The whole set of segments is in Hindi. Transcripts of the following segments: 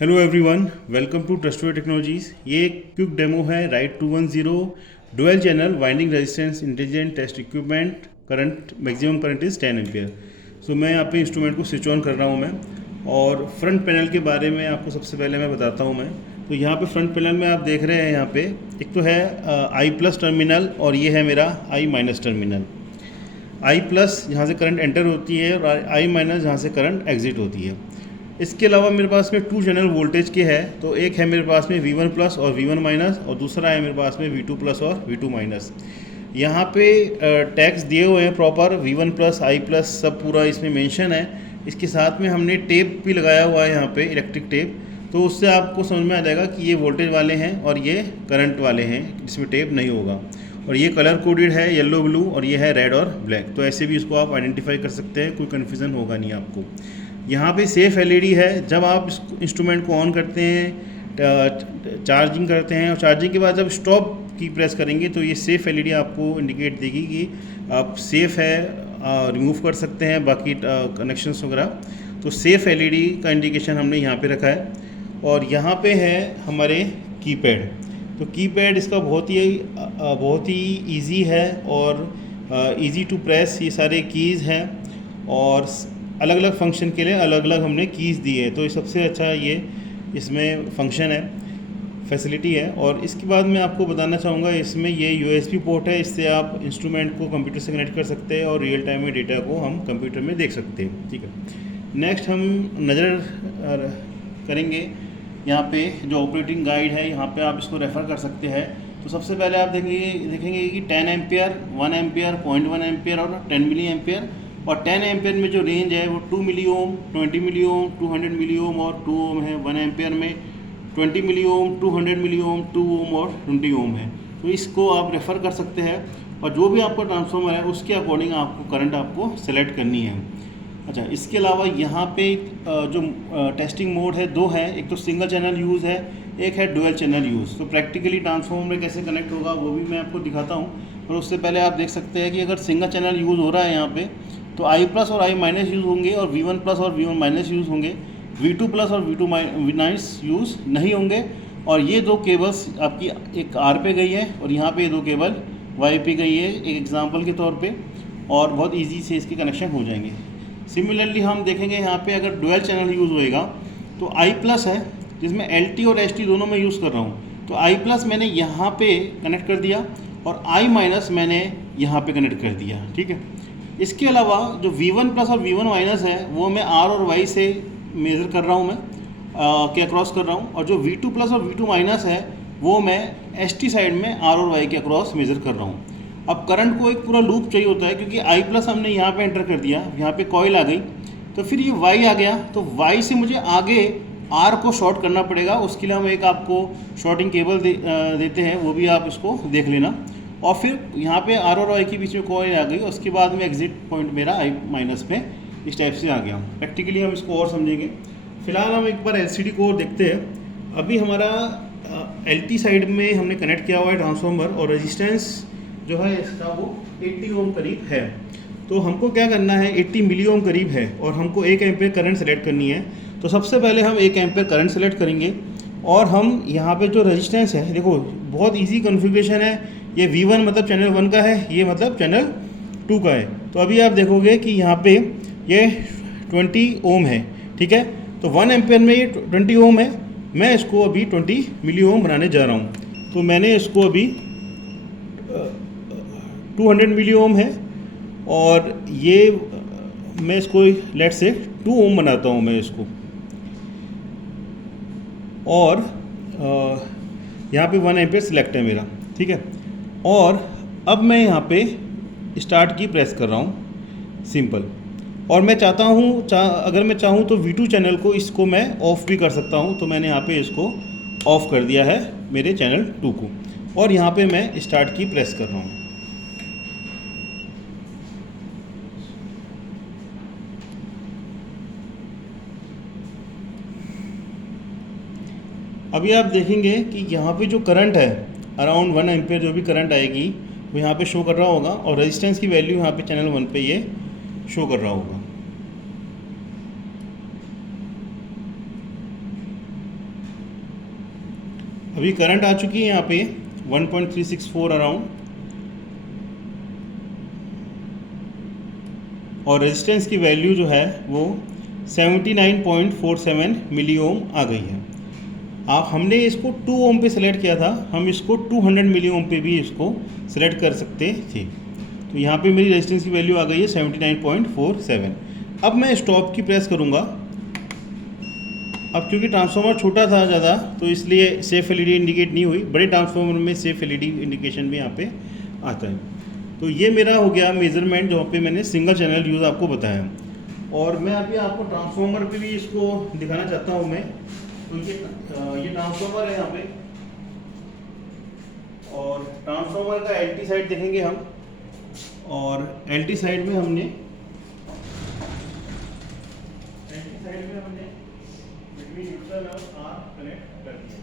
Hello everyone, welcome to trustworthy technologies. ये एक क्विक डेमो है right 210 dual channel winding resistance intelligent test equipment. Current maximum current is 10 ampere. So मैं यहाँ पे इंस्ट्रूमेंट को स्विच ऑन कर रहा हूँ मैं। और फ्रंट पैनल के बारे में आपको सबसे पहले मैं बताता हूँ मैं। तो यहाँ पे फ्रंट पैनल में आप देख रहे हैं, यहाँ पे एक तो है आई प्लस टर्मिनल और ये है मेरा आई माइनस टर्मिनल। आई प्लस यहाँ से करंट एंटर होती है और आई माइनस यहाँ से करंट एग्जिट होती है। इसके अलावा मेरे पास में 2 चैनल वोल्टेज के है। तो एक है मेरे पास में V1 प्लस और V1 माइनस, और दूसरा है मेरे पास में V2 प्लस और V2 माइनस। यहाँ पे टैग्स दिए हुए हैं प्रॉपर, V1 प्लस आई प्लस सब पूरा इसमें मेंशन है। इसके साथ में हमने टेप भी लगाया हुआ है यहाँ पे, इलेक्ट्रिक टेप। तो उससे आपको समझ में आ जाएगा कि ये वोल्टेज वाले हैं और ये करंट वाले हैं, जिसमें टेप नहीं होगा। और ये कलर कोडेड है, येलो ब्लू, और ये है रेड और ब्लैक। तो ऐसे भी इसको आप आइडेंटिफाई कर सकते हैं, कोई कन्फ्यूज़न होगा नहीं आपको। यहाँ पे सेफ एलईडी है। जब आप इस इंस्ट्रूमेंट को ऑन करते हैं, चार्जिंग करते हैं, और चार्जिंग के बाद जब स्टॉप की प्रेस करेंगे तो ये सेफ एलईडी आपको इंडिकेट देगी कि आप सेफ़ है, रिमूव कर सकते हैं बाकी कनेक्शंस वगैरह। तो सेफ एलईडी का इंडिकेशन हमने यहाँ पे रखा है। और यहाँ पे है हमारे कीपैड। तो कीपैड इसका बहुत ही इजी है और इजी टू प्रेस। ये सारे कीज़ हैं और अलग अलग फंक्शन के लिए अलग अलग हमने कीज़ दी है। तो ये सबसे अच्छा ये इसमें फंक्शन है, फैसिलिटी है। और इसके बाद मैं आपको बताना चाहूँगा, इसमें ये यूएसबी पोर्ट है। इससे आप इंस्ट्रूमेंट को कंप्यूटर से कनेक्ट कर सकते हैं और रियल टाइम में डेटा को हम कंप्यूटर में देख सकते हैं। ठीक है, नेक्स्ट हम नज़र करेंगे यहाँ पे जो ऑपरेटिंग गाइड है, यहाँ पे आप इसको रेफ़र कर सकते हैं। तो सबसे पहले आप देखेंगे कि 10 एम्पियर, 1 एम्पियर, 0.1 एम्पियर और 10 मिली एम्पियर। और 10 एम्पियर में जो रेंज है वो 2 मिली ओम, 20 मिली ओम, 200 मिली ओम और 2 ओम है। 1 एम्पियर में 20 मिली ओम, 200 मिली ओम, 2 ओम और 20 ओम है। तो इसको आप रेफ़र कर सकते हैं और जो भी आपका ट्रांसफार्मर है उसके अकॉर्डिंग आपको करंट आपको सेलेक्ट करनी है। अच्छा, इसके अलावा यहाँ पे जो टेस्टिंग मोड है 2 है। एक तो सिंगल चैनल यूज़ है, एक है डुअल चैनल यूज़। तो प्रैक्टिकली ट्रांसफार्मर में कैसे कनेक्ट होगा वो भी मैं आपको दिखाता हूँ। और उससे पहले आप देख सकते हैं कि अगर सिंगल चैनल यूज़ हो रहा है यहाँ पे, तो आई प्लस और आई माइनस यूज़ होंगे और V1 प्लस और V1 माइनस यूज़ होंगे। V2 प्लस और V2 माइनस यूज़ नहीं होंगे। और ये 2 केबल्स आपकी एक R पे गई है और यहाँ पे ये 2 केबल Y पे गई है, एक एग्जांपल के तौर पे। और बहुत इजी से इसके कनेक्शन हो जाएंगे। सिमिलरली हम देखेंगे यहाँ पे अगर डुअल चैनल यूज़ होएगा तो आई प्लस है, जिसमें LT और ST दोनों में यूज़ कर रहा हूँ। तो आई प्लस मैंने यहाँ पे कनेक्ट कर दिया और आई माइनस मैंने यहाँ पे कनेक्ट कर दिया। ठीक है, इसके अलावा जो V1 प्लस और V1 माइनस है वो मैं R और Y से मेज़र कर रहा हूँ, मैं के अक्रॉस कर रहा हूँ। और जो V2 प्लस और V2 माइनस है वो मैं ST साइड में R और Y के अक्रॉस मेज़र कर रहा हूँ। अब करंट को एक पूरा लूप चाहिए होता है, क्योंकि I प्लस हमने यहाँ पे एंटर कर दिया, यहाँ पे कॉइल आ गई, तो फिर ये Y आ गया। तो Y से मुझे आगे R को शॉर्ट करना पड़ेगा। उसके लिए हम एक आपको शॉर्टिंग केबल देते हैं, वो भी आप इसको देख लेना। और फिर यहाँ पे R और Y के बीच में कॉइल आ गई। उसके बाद में एग्जिट पॉइंट मेरा I माइनस पे इस टाइप से आ गया। प्रैक्टिकली हम इसको और समझेंगे। फिलहाल हम एक बार LCD को देखते हैं। अभी हमारा LT साइड में हमने कनेक्ट किया हुआ है ट्रांसफार्मर, और रेजिस्टेंस जो है इसका वो 80 ओम करीब है। तो हमको क्या करना है, 80 मिली ओम करीब है और हमको 1 एम्पेयर करंट सेलेक्ट करनी है। तो सबसे पहले हम 1 एम्पेयर करंट सेलेक्ट करेंगे और हम यहाँ पे जो रेजिस्टेंस है, देखो बहुत इजी कॉन्फ़िगरेशन है। ये V1 मतलब चैनल 1 का है, ये मतलब चैनल 2 का है। तो अभी आप देखोगे कि यहाँ पे ये 20 ओम है। ठीक है, तो 1 एम्पेयर में ये 20 ओम है। मैं इसको अभी 20 मिली ओम बनाने जा रहा हूँ। तो मैंने इसको अभी 200 मिली ओम है और ये मैं इसको लेट से 2 ओम बनाता हूँ मैं इसको। और यहाँ पे 1 एम्पेयर सिलेक्ट है मेरा। ठीक है, और अब मैं यहाँ पे स्टार्ट की प्रेस कर रहा हूँ, सिंपल। और मैं चाहता हूँ अगर मैं चाहूँ तो V2 चैनल को इसको मैं ऑफ़ भी कर सकता हूँ। तो मैंने यहाँ पे इसको ऑफ़ कर दिया है मेरे चैनल 2 को, और यहाँ पे मैं स्टार्ट की प्रेस कर रहा हूँ। अभी आप देखेंगे कि यहाँ पे जो करंट है अराउंड 1 एम्पेयर जो भी करंट आएगी वो यहाँ पे शो कर रहा होगा, और रेजिस्टेंस की वैल्यू यहाँ पे चैनल 1 पे ये शो कर रहा होगा। अभी करंट आ चुकी है यहाँ पे 1.364 अराउंड, और रेजिस्टेंस की वैल्यू जो है वो 79.47 मिली ओम आ गई है। आप हमने इसको 2 ओम पे सेलेक्ट किया था, हम इसको 200 मिली ओम पे भी इसको सेलेक्ट कर सकते थे। तो यहाँ पे मेरी रेजिस्टेंस की वैल्यू आ गई है 79.47। अब मैं स्टॉप की प्रेस करूँगा। अब क्योंकि ट्रांसफार्मर छोटा था ज़्यादा, तो इसलिए सेफ एलईडी इंडिकेट नहीं हुई। बड़े ट्रांसफार्मर में सेफ एलईडी इंडिकेशन भी यहाँ पे आता है। तो ये मेरा हो गया मेज़रमेंट, जहाँ पे मैंने सिंगल चैनल यूज़ आपको बताया। और मैं अभी आपको ट्रांसफार्मर पे भी इसको दिखाना चाहता हूँ मैं। तो ये ट्रांसफार्मर है यहाँ पे, और ट्रांसफार्मर का एलटी साइड देखेंगे हम, और एलटी साइड में हमने बिटवीन न्यूट्रल और आर कनेक्ट कर दिया।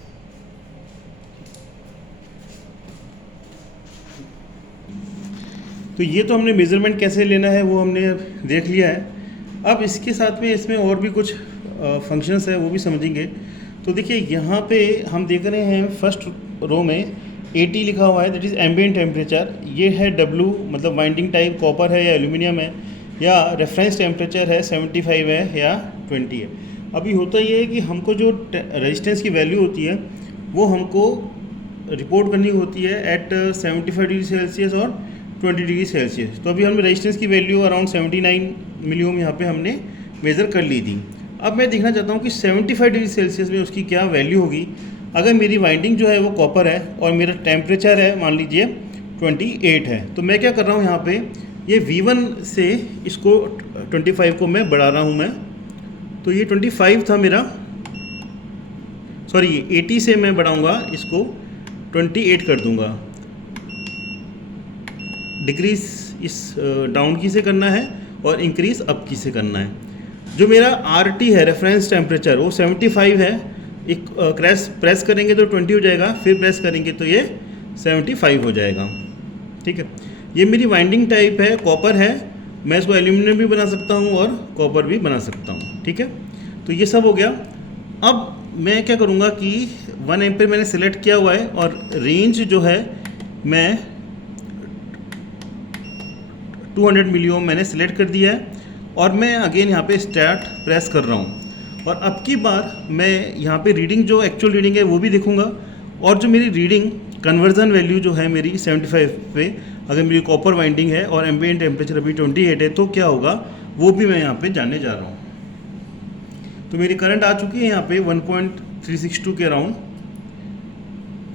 तो ये तो हमने मेज़रमेंट कैसे लेना है वो हमने देख लिया है। अब इसके साथ में इसमें और भी कुछ फंक्शंस है वो भी समझेंगे। तो देखिए यहाँ पे हम देख रहे हैं फर्स्ट रो में 80 लिखा हुआ है, दैट इज़ एम्बिएंट टेम्परेचर। ये है W, मतलब वाइंडिंग टाइप कॉपर है या एल्यूमिनियम है, या रेफरेंस टेम्परेचर है 75 है या 20 है। अभी होता ये है कि हमको जो रेजिस्टेंस की वैल्यू होती है वो हमको रिपोर्ट करनी होती है एट 75 डिग्री सेल्सियस और 20 डिग्री सेल्सियस। तो अभी हमने रेजिस्टेंस की वैल्यू अराउंड 79 मिली ओम यहाँ पे हमने मेज़र कर ली थी। अब मैं देखना चाहता हूँ कि 75 डिग्री सेल्सियस में उसकी क्या वैल्यू होगी। अगर मेरी वाइंडिंग जो है वो कॉपर है और मेरा टेम्परेचर है मान लीजिए 28 है, तो मैं क्या कर रहा हूँ यहाँ पे, ये V1 से इसको 25 को मैं बढ़ा रहा हूँ मैं। तो ये 25 था मेरा, सॉरी 80 से मैं बढ़ाऊँगा इसको 28 कर दूँगा। डिक्रीज इस डाउन की से करना है और इंक्रीज अप की से करना है। जो मेरा RT है रेफरेंस टेम्परेचर वो 75 है। एक प्रेस करेंगे तो 20 हो जाएगा, फिर प्रेस करेंगे तो ये 75 हो जाएगा। ठीक है, ये मेरी वाइंडिंग टाइप है, कॉपर है। मैं इसको एल्यूमिनियम भी बना सकता हूँ और कॉपर भी बना सकता हूँ। ठीक है, तो ये सब हो गया। अब मैं क्या करूँगा कि 1 एम्पीयर मैंने सेलेक्ट किया हुआ है और रेंज जो है मैं 200 मिली ओम मैंने सेलेक्ट कर दिया है, और मैं अगेन यहाँ पे स्टार्ट प्रेस कर रहा हूँ। और अब की बार मैं यहाँ पे रीडिंग जो एक्चुअल रीडिंग है वो भी देखूँगा, और जो मेरी रीडिंग कन्वर्जन वैल्यू जो है मेरी 75 पे, अगर मेरी कॉपर वाइंडिंग है और एम्बिएंट टेम्परेचर अभी 28 है, तो क्या होगा वो भी मैं यहाँ पे जानने जा रहा हूँ। तो मेरी करंट आ चुकी है यहाँ पे 1.362 के अराउंड,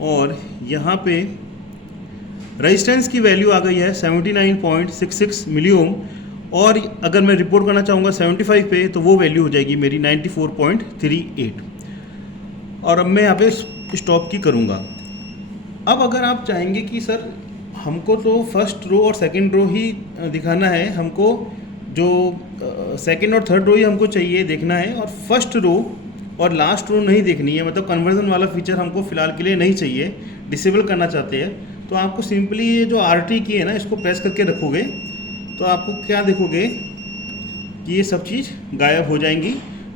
और यहाँ पे रेजिस्टेंस की वैल्यू आ गई है 79.66 मिली ओम, और अगर मैं रिपोर्ट करना चाहूँगा 75 पे तो वो वैल्यू हो जाएगी मेरी 94.38। और अब मैं यहाँ पे स्टॉप की करूँगा। अब अगर आप चाहेंगे कि सर हमको तो फर्स्ट रो और सेकंड रो ही दिखाना है, हमको जो सेकंड और थर्ड रो ही हमको चाहिए देखना है, और फर्स्ट रो और लास्ट रो नहीं देखनी है, मतलब कन्वर्जन वाला फीचर हमको फ़िलहाल के लिए नहीं चाहिए, डिसेबल करना चाहते हैं, तो आपको सिंपली ये जो RT की है ना, इसको प्रेस करके रखोगे तो आपको क्या देखोगे कि ये सब चीज़ गायब हो जाएंगी।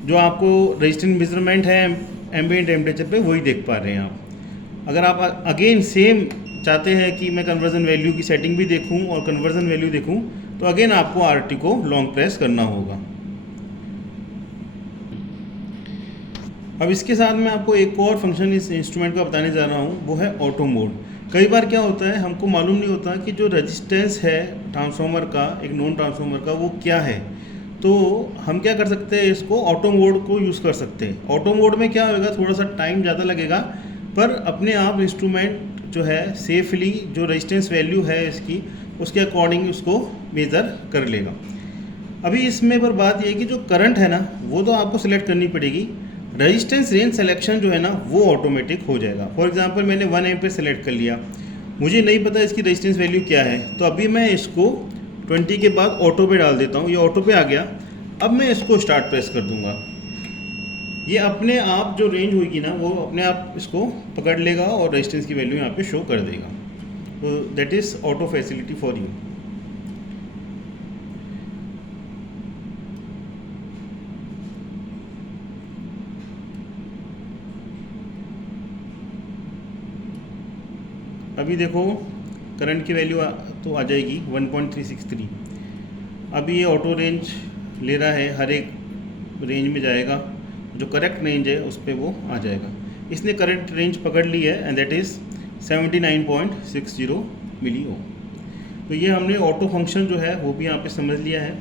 जो आपको रेजिस्टेंस मेजरमेंट है एम्बिएंट टेम्परेचर पे वही देख पा रहे हैं आप। अगर आप अगेन सेम चाहते हैं कि मैं कन्वर्जन वैल्यू की सेटिंग भी देखूं और कन्वर्जन वैल्यू देखूं, तो अगेन आपको RT को लॉन्ग प्रेस करना होगा। अब इसके साथ मैं आपको एक और फंक्शन इस इंस्ट्रूमेंट का बताने जा रहा हूँ, वो है ऑटो मोड। कई बार क्या होता है हमको मालूम नहीं होता कि जो रेजिस्टेंस है ट्रांसफार्मर का, एक नॉन ट्रांसफार्मर का, वो क्या है। तो हम क्या कर सकते हैं, इसको ऑटो मोड को यूज़ कर सकते हैं। ऑटो मोड में क्या होगा, थोड़ा सा टाइम ज़्यादा लगेगा, पर अपने आप इंस्ट्रूमेंट जो है सेफली जो रेजिस्टेंस वैल्यू है इसकी, उसके अकॉर्डिंग उसको मेज़र कर लेगा। अभी इसमें पर बात ये है कि जो करंट है ना वो तो आपको सिलेक्ट करनी पड़ेगी, रेजिस्टेंस रेंज सिलेक्शन जो है ना वो ऑटोमेटिक हो जाएगा। फॉर एग्जांपल मैंने 1 एम्पीयर सेलेक्ट कर लिया, मुझे नहीं पता इसकी रेजिस्टेंस वैल्यू क्या है, तो अभी मैं इसको 20 के बाद ऑटो पे डाल देता हूँ। ये ऑटो पे आ गया। अब मैं इसको स्टार्ट प्रेस कर दूंगा, ये अपने आप जो रेंज होगी ना वो अपने आप इसको पकड़ लेगा और रेजिस्टेंस की वैल्यू यहाँ पे शो कर देगा। तो that is auto facility for you. अभी देखो करंट की वैल्यू तो आ जाएगी 1.363। अभी ये ऑटो रेंज ले रहा है, हर एक रेंज में जाएगा, जो करेक्ट रेंज है उस पर वो आ जाएगा। इसने करंट रेंज पकड़ ली है एंड दैट इज़ 79.60 मिली ओम। तो ये हमने ऑटो फंक्शन जो है वो भी यहाँ पे समझ लिया है।